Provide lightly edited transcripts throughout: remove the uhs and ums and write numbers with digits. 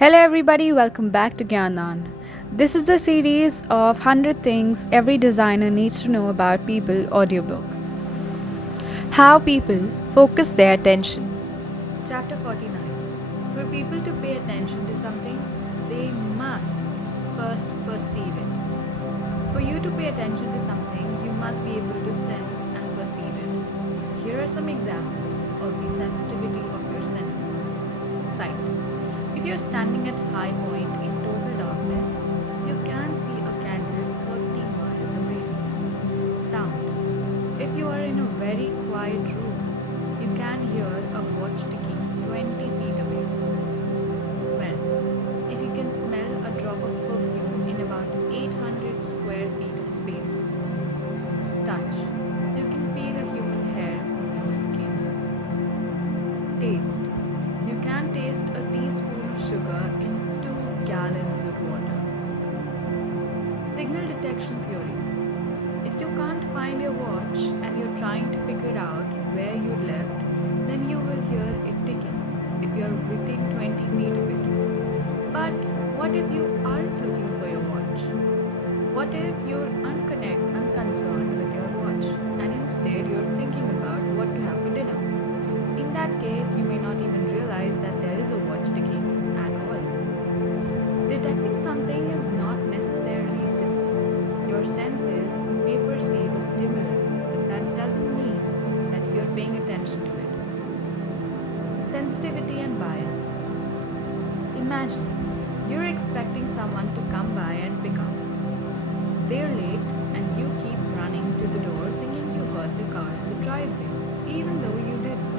Hello, everybody, welcome back to Gyanan. This is the series of 100 things every designer needs to know about people audiobook. How people focus their attention. Chapter 49. For people to pay attention to something, they must first perceive it. For you to pay attention to something, you must be able to sense and perceive it. Here are some examples of the sensitivity of your senses. Sight. If you're standing at high point in total darkness, you can see a candle 30 miles away. Sound. If you are in a very quiet room, you can hear a watch ticking 20 feet away. Smell. If you can smell a drop of perfume in about 800 square feet of space. Touch. You can feel a human hair on your skin. Taste. You can taste a teaspoon of sugar in 2 gallons of water. Signal detection theory. If you can't find your watch and you're trying to figure out where you left, then you will hear it ticking if you're within 20 feet of it. But what if you aren't looking for your watch? What if you're unconcerned with your watch and instead you're thinking about what to have for dinner? In that case, you may not even realize that there is a watch ticking at all. Detecting something is not necessarily simple. Your senses may perceive a stimulus, but that doesn't mean that you're paying attention to it. Sensitivity and bias. Imagine you're expecting someone to come by and pick up. They're late and you keep running to the door thinking you heard the car in the driveway, even though you didn't.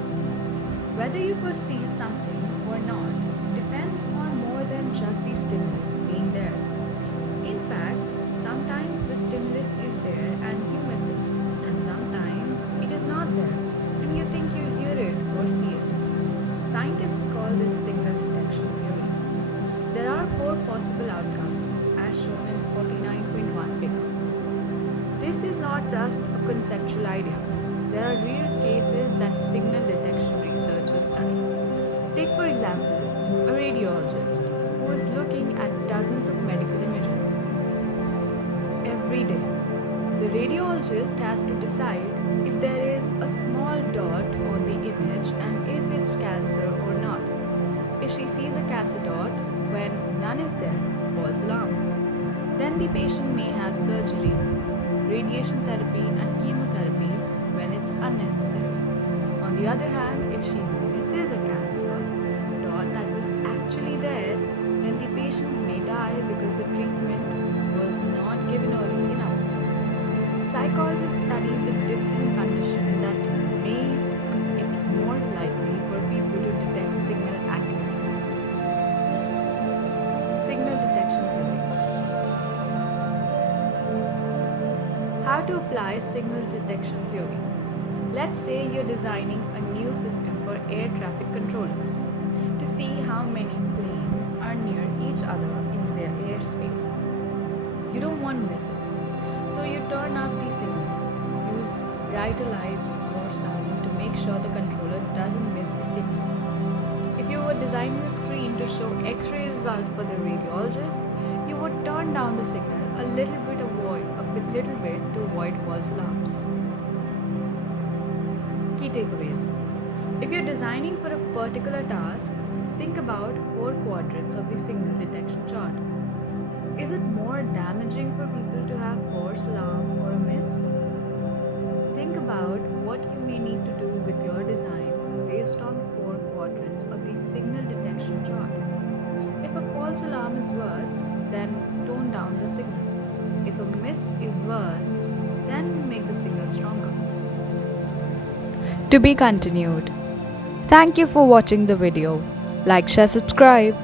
Whether you perceive something or not depends on more than just the stimulus being there. In fact, sometimes the stimulus is there and you miss it, and sometimes it is not there and you think you hear it or see it. Scientists call this signal detection theory. There are 4 possible outcomes as shown in 49.1 figure. This is not just a conceptual idea. There are real cases that signal detection researchers study. Take, for example, a radiologist who is looking at dozens of medical images every day. The radiologist has to decide if there is a small dot on the image and if it's cancer or not. If she sees a cancer dot when none is there, false alarm. Then the patient may have surgery, radiation therapy, and chemotherapy when it's unnecessary. On the other hand, if she misses a cancer dot that was actually there, then the patient may die because the treatment was not given early enough. Psychologists study the different conditions that make it more likely for people to detect signal accurately. Signal detection theory. How to apply signal detection theory. Let's say you're designing a new system for air traffic controllers to see how many planes are near each other in their airspace. You don't want misses, so you turn up the signal. Use brighter lights or sound to make sure the controller doesn't miss the signal. If you were designing a screen to show X-ray results for the radiologist, you would turn down the signal a little bit to avoid false alarms. Key takeaways. If you're designing for a particular task, think about 4 quadrants of the signal detection chart. Is it more damaging for people to have false alarm or a miss? Think about what you may need to do with your design based on 4 quadrants of the signal detection chart. If a false alarm is worse, then tone down the signal. If a miss is worse, then make the signal stronger. To be continued. Thank you for watching the video. Like, share, subscribe.